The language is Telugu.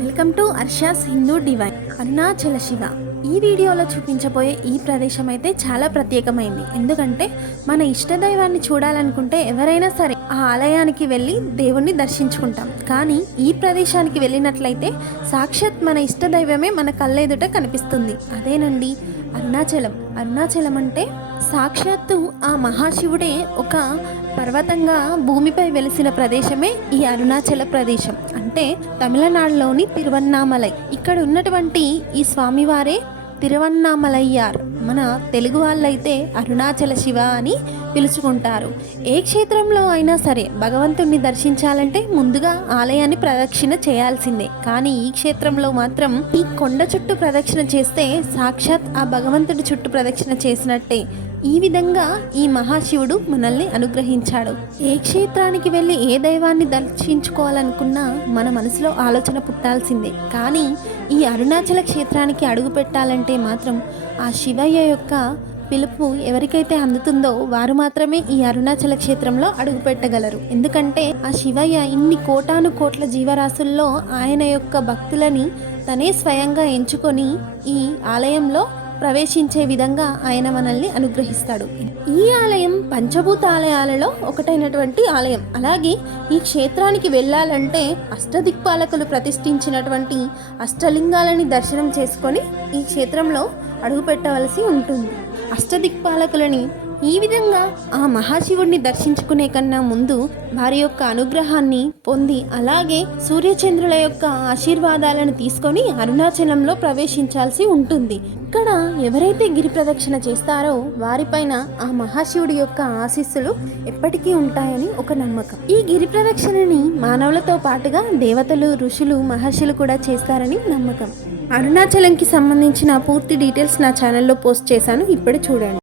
Welcome to Arsha's Hindu divine. Arunachala Shiva ఈ వీడియోలో చూపించబోయే ఈ ప్రదేశం అయితే చాలా ప్రత్యేకమైంది. ఎందుకంటే మన ఇష్టదైవాన్ని చూడాలనుకుంటే ఎవరైనా సరే ఆ ఆలయానికి వెళ్ళి దేవుణ్ణి దర్శించుకుంటాం. కానీ ఈ ప్రదేశానికి వెళ్ళినట్లయితే సాక్షాత్ మన ఇష్టదైవమే మన కళ్ళెదుట కనిపిస్తుంది. అదేనండి అరుణాచలం. అరుణాచలం అంటే సాక్షాత్తు ఆ మహాశివుడే ఒక పర్వతంగా భూమిపై వెలిసిన ప్రదేశమే ఈ అరుణాచల ప్రదేశం. అంటే తమిళనాడులోని తిరువన్నామలై. ఇక్కడ ఉన్నటువంటి ఈ స్వామివారే తిరువన్నామలయ్యార్. మన తెలుగు వాళ్ళైతే అరుణాచల శివ అని పిలుచుకుంటారు. ఏ క్షేత్రంలో అయినా సరే భగవంతుణ్ణి దర్శించాలంటే ముందుగా ఆలయాన్ని ప్రదక్షిణ చేయాల్సిందే. కానీ ఈ క్షేత్రంలో మాత్రం ఈ కొండ చుట్టూ ప్రదక్షిణ చేస్తే సాక్షాత్ ఆ భగవంతుడి చుట్టూ ప్రదక్షిణ చేసినట్టే. ఈ విధంగా ఈ మహాశివుడు మనల్ని అనుగ్రహించాడు. ఏ క్షేత్రానికి వెళ్ళి ఏ దైవాన్ని దర్శించుకోవాలనుకున్నా మన మనసులో ఆలోచన పుట్టాల్సిందే. కానీ ఈ అరుణాచల క్షేత్రానికి అడుగు పెట్టాలంటే మాత్రం ఆ శివయ్య యొక్క పిలుపు ఎవరికైతే అందుతుందో వారు మాత్రమే ఈ అరుణాచల క్షేత్రంలో అడుగు పెట్టగలరు. ఎందుకంటే ఆ శివయ్య ఇన్ని కోటాను కోట్ల జీవరాశుల్లో ఆయన యొక్క భక్తులని తనే స్వయంగా ఎంచుకొని ఈ ఆలయంలో ప్రవేశించే విధంగా ఆయన మనల్ని అనుగ్రహిస్తాడు. ఈ ఆలయం పంచభూత ఆలయాలలో ఒకటైనటువంటి ఆలయం. అలాగే ఈ క్షేత్రానికి వెళ్ళాలంటే అష్టదిక్పాలకులు ప్రతిష్ఠించినటువంటి అష్టలింగాలని దర్శనం చేసుకొని ఈ క్షేత్రంలో అడుగు పెట్టవలసి ఉంటుంది. అష్టదిక్పాలకులని ఈ విధంగా ఆ మహాశివుడిని దర్శించుకునే కన్నా ముందు వారి యొక్క అనుగ్రహాన్ని పొంది అలాగే సూర్యచంద్రుల యొక్క ఆశీర్వాదాలను తీసుకొని అరుణాచలంలో ప్రవేశించాల్సి ఉంటుంది. ఇక్కడ ఎవరైతే గిరి ప్రదక్షిణ చేస్తారో వారిపైన ఆ మహాశివుడి యొక్క ఆశీస్సులు ఎప్పటికీ ఉంటాయని ఒక నమ్మకం. ఈ గిరి ప్రదక్షిణని మానవులతో పాటుగా దేవతలు, ఋషులు, మహర్షులు కూడా చేస్తారని నమ్మకం. అరుణాచలంకి సంబంధించిన పూర్తి డీటెయిల్స్ నా ఛానల్లో పోస్ట్ చేశాను, ఇప్పుడు చూడండి.